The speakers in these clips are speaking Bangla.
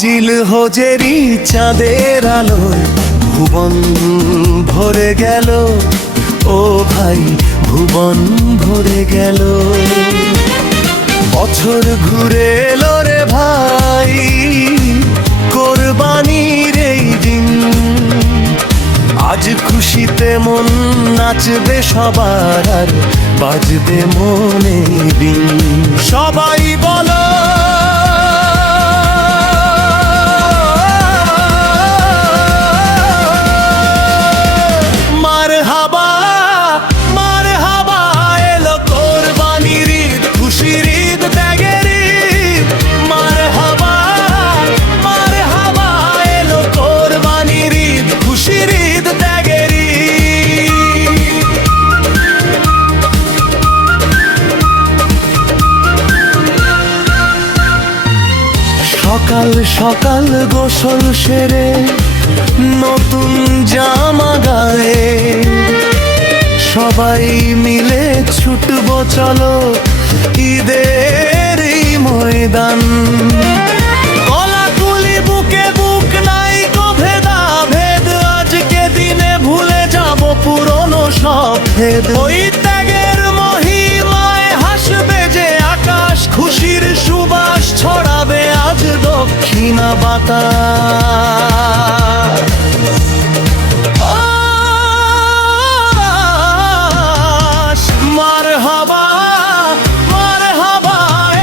ঝিল হোজেরি চাঁদের আলোয় ভুবন ভরে গেল, ও ভাই ভুবন ভরে গেল। বছর ঘুরে এলো রে ভাই, কোরবানির এই দিন। আজ খুশিতে মন নাচবে সবার, আর বাজবে মনে বিন। সবাই বলো সকাল সকাল গোসল সেরে নতুন জামা গায়ে সবাই মিলে ছুটবো চলো ঈদের এই ময়দান। কলাকুলি বুকে বুক নাই গো ভেদা ভেদ, আজকে দিনে ভুলে যাব পুরনো সব ভেদ। ওই ত্যাগের মহিমায় হাসবে যে আকাশ, খুশির সুবাস ছড়াবে আজ দক্ষিণা বাতাস। মারহাবা মারহাবা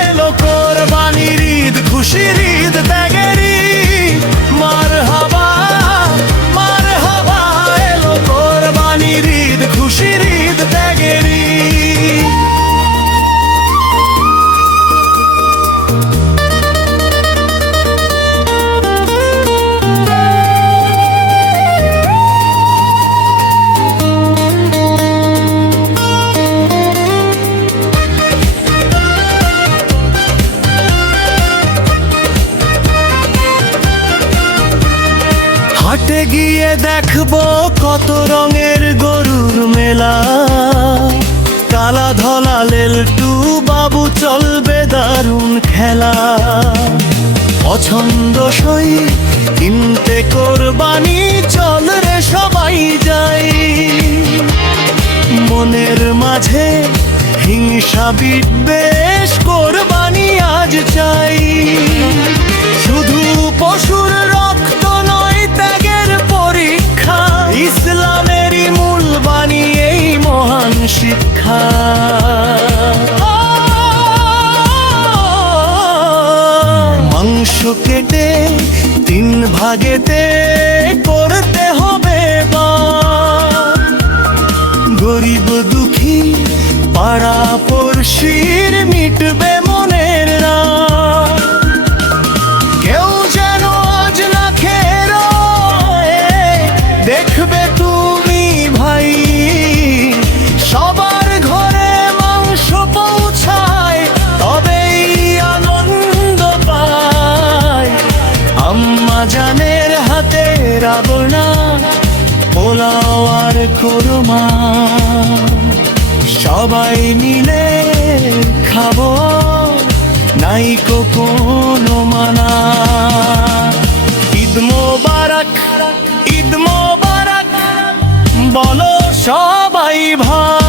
এলো কোরবানির ঈদ, খুশির ঈদ ত্যাগের ঈদ। মারহাবা মারহাবা এলো কোরবানির ঈদ, খুশির ঈদ ত্যাগের ঈদ। হাটে গিয়ে দেখবো কত রঙের গরুর মেলা, কালা ধলা লেলটু বাবু চলবে দারুণ খেলা। পছন্দসই কিনতে কোরবানি চল রে সবাই যাই, মনের মাঝে হিংসা বিদ্বেষ কোরবানি আজ চাই। শুধু পশুর রক্ত নয় ত্যাগের পরীক্ষা, ইসলামেরই মূল বাণী এই মহান শিক্ষা। মাংস কেটে 3 ভাগেতে করতে হবে ভাগ, গরিব দুঃখী পাড়া পড়শির মিটবে মনের রাগ। কেউ যেন আজ না খেয়ে রয়, দেখবে তুমি ভাই সবার ঘরে মাংস পৌঁছায়, তবেই আনন্দ পায়। আম্মা জানের হাতে রাবনা পোলাও আর কোরমা, সবাই মিলে খাবো নাইকো কোনো মানা। ঈদ মোবারক ঈদ মোবারক বলো সবাই ভাই।